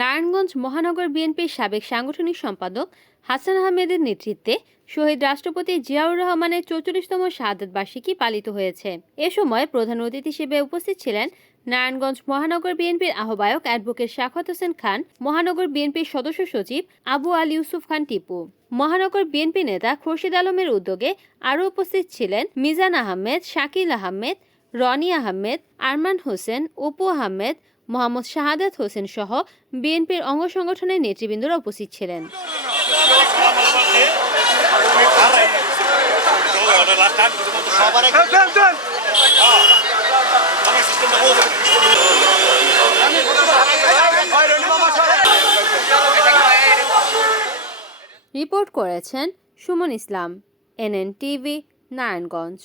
নারায়ণগঞ্জ মহানগর বিএনপির সাবেক সাংগঠনিক সম্পাদক হাসান আহমেদের নেতৃত্বে শহীদ রাষ্ট্রপতি জিয়াউর রহমানের চৌচল্লিশতম শাহাদত বার্ষিকী পালিত হয়েছে। এ সময় প্রধান অতিথি হিসেবে উপস্থিত ছিলেন নারায়ণগঞ্জ মহানগর বিএনপির আহ্বায়ক অ্যাডভোকেট শাখাত হোসেন খান, মহানগর বিএনপির সদস্য সচিব আবু আলী ইউসুফ খান টিপু। মহানগর বিএনপি নেতা খুরশিদ আলমের উদ্যোগে আরও উপস্থিত ছিলেন মিজান আহমেদ, শাকিল আহমেদ, রনি আহমেদ, আরমান হোসেন, অপু আহমেদ মোহাম্মদ শাহাদাত হোসেন সহ বিএনপির অঙ্গ সংগঠনের নেতৃবৃন্দরা উপস্থিত ছিলেন। রিপোর্ট করেছেন সুমন ইসলাম এনএন টিভি নারায়ণগঞ্জ।